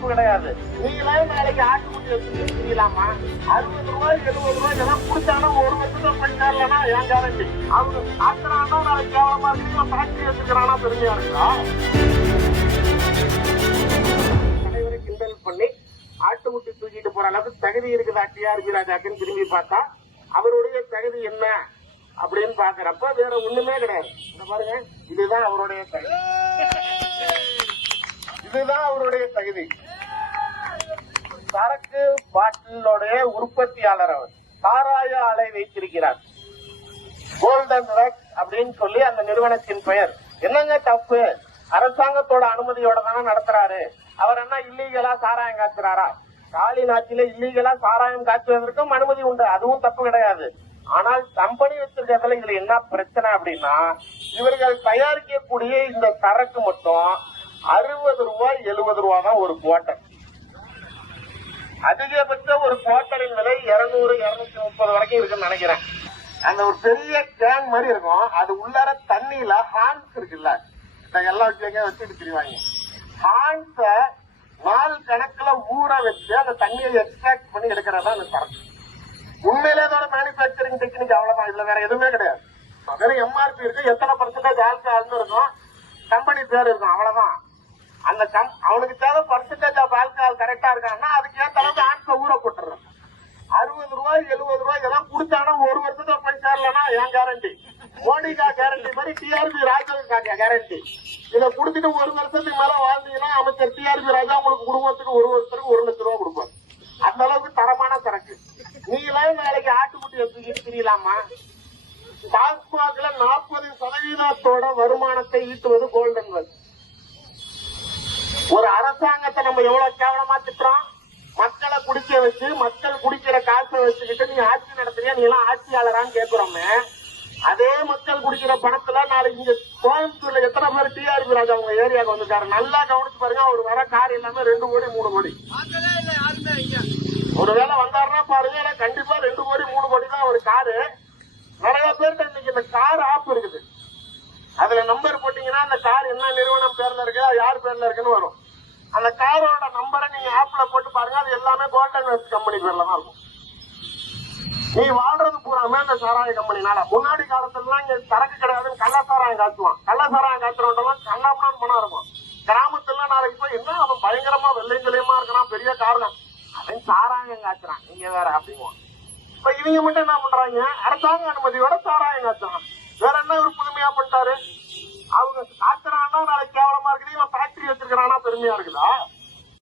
தப்பு கிடையாது. நீங்களே நாளைக்கு ஆட்டுக்குட்டி வச்சுக்கலாமா? 60 ரூபாய் 70 ரூபாய் எல்லாம் குடிச்சாலும் ஒரு வருஷம் பண்ணிட்டாருலன்னா ஏன் கேரண்டி? அவங்க ஆக்குறான்னா நாளைக்கு கேவலமா இருக்கு, ஃபேக்டரி வச்சுக்கிறானா பெருமையா இருக்கா? தலைவரை கிண்டல் பண்ணி ஆட்டுக்குட்டி தூக்கிட்டு போற அளவுக்கு தகுதி இருக்குதா டிஆர்பி ராஜாக்குன்னு திரும்பி பார்த்தா அவருடைய தகுதி என்ன அப்படின்னு பாக்குறப்ப வேற ஒண்ணுமே கிடையாது. பாருங்க, இதுதான் அவருடைய தகுதி, இதுதான் அவருடைய தகுதி. சரக்கு பாட்டிலுடைய உற்பத்தியாளர் அவர். சாராய ஆலை வைத்திருக்கிறார், கோல்டன் ரக் அப்படின்னு சொல்லி அந்த நிறுவனத்தின் பெயர். என்னங்க தப்பு? அரசாங்கத்தோட அனுமதியோட தானே நடத்துறாரு. அவர் என்ன இல்லீகலா சாராயம் காய்ச்சுறாரா? காலி நாட்டில இல்லீகலா சாராயம் காய்ச்சுவதற்கும் அனுமதி உண்டு, அதுவும் தப்பு கிடையாது. ஆனால் கம்பெனி வச்சிருக்கிறதுல இதுல என்ன பிரச்சனை அப்படின்னா, இவர்கள் தயாரிக்கக்கூடிய இந்த சரக்கு மட்டும் 60 ரூபாய் 70 ரூபாய் தான் ஒரு குவார்டர். அதிகபட்ச ஒரு குவார்டரின் விலை 200 230 வரைக்கும் இருக்குன்னு நினைக்கிறேன். அந்த ஒரு பெரிய கேன் மாதிரி இருக்கும், அது உள்ளார தண்ணியில ஹான்ஸ் இருக்குல்ல, எல்லாம் வச்சுட்டு திரிவாங்க. ஹான்ஸ நாள் கணக்குல ஊற வச்சு அந்த தண்ணியை எக்ஸ்ட்ராக்ட் பண்ணி எடுக்கிறதா அந்த சரக்கு. உண்மையிலே அதோட மேனுபேக்சரிங் டெக்னிக் அவ்வளவுதான், இதுல வேற எதுவுமே கிடையாது. வெறும் எம்ஆர்பி இருக்கு, எத்தனை பர்சன்டேஜ் ஆல்கஹால் இருக்கும், கம்பெனி பேர் இருக்கும், அவ்வளவுதான். அந்த அவனுக்கு தேவை பர்சன்டேஜ் ஆஃப் ஆல்கஹால் கரெக்டா இருக்கான்னா அதுக்கு ஏற்ற அளவுக்கு ஆன்ச ஊற போட்டுறான். 60 ரூபாய் 70 ரூபாய் இதெல்லாம் குடிச்சானா ஒரு வருஷத்துல பண்ணிட்டாருலன்னா ஏன் கேரண்டி? மோடிக்கா கேரண்டி மாதிரி டிஆர்பி ராஜாவுக்கா கேரண்டி? இதை குடிச்சிட்டு ஒரு வருஷத்துக்கு மேல வாழ்ந்தீங்கன்னா அமைச்சர் டிஆர்பி ராஜா உங்களுக்கு குடும்பத்துக்கு ஒரு வருஷத்துக்கு 1 லட்சம் ரூபாய் கொடுப்பாரு. அந்த அளவுக்கு தரமான சரக்கு. நீங்களே நாளைக்கு ஆட்டுக்குட்டி வச்சுக்கிட்டு தெரியலாமா? டாஸ்மாக்ல 40% வருமானத்தை ஈட்டுவது கோல்டன் வெல். ஒரு அரசாங்கத்தை நம்ம எவ்வளவு கேவலமா திட்டுறோம். மக்களை குடிக்க வச்சு மக்கள் குடிக்கிற காசை வச்சுக்கிட்டு நீ ஆட்சி நடத்துறியா, நீ எல்லாம் ஆட்சியாளரான்னு கேட்கிறோமே. அதே மக்கள் குடிக்கிற பணத்துல நாளைக்கு இங்க கோயம்புத்தூர்ல எத்தனை பேர் டிஆர்பி ராஜா உங்க ஏரியாவுக்கு வந்துட்டாரு? நல்லா கவனிச்சு பாருங்க, அவர் வர கார் எல்லாமே 2 கோடி 3 கோடி. ஒருவேளை வந்தாருன்னா பாருங்க, கண்டிப்பா 2 கோடி 3 கோடி தான் ஒரு காரு. நிறைய பேருக்கு இன்னைக்கு இந்த கார் ஆப் இருக்குது, அதுல நம்பர் போட்டீங்கன்னா அந்த கார் என்ன நிறுவனம் பேர்ல இருக்கு, யார் பேர்ல இருக்குன்னு வரும். அந்த காரோட நம்பரை நீங்க ஆப்ல போட்டு பாருங்க, அது எல்லாமே கோல்டன் வெல்த் கம்பெனி பேர்ல தான் இருக்கும். நீ வாழ்றது பூராமே அந்த சாராய கம்பெனினால. முன்னாடி காலத்துல இங்க சரக்கு கிடையாதுன்னு கள்ள சாராயம் காய்ச்சுவான். கள்ள சாராயம் காய்ச்சறவன் கண்ணாமணான்னு பணம் இருக்கும். கிராமத்துல நாளைக்கு போய் என்ன அவன் பயங்கரமா வெள்ளைங்களையுமா இருக்கான், பெரிய காரணம் அவன் சாராயம் காய்ச்சறான், நீங்க வேற அப்படிங்குவான். இப்ப இவங்க மட்டும் என்ன பண்றாங்க? அரசாங்க அனுமதியோட சாராயம் காய்ச்சறான். வேற என்ன ஒரு புதுமையா பண்ணிட்டாரு? அவங்க காய்ச்சறான்னா நாளைக்கு கேவலமா இருக்குது, இவன் ஃபேக்டரி வச்சிருக்கிறானா பெருமையா இருக்குதா?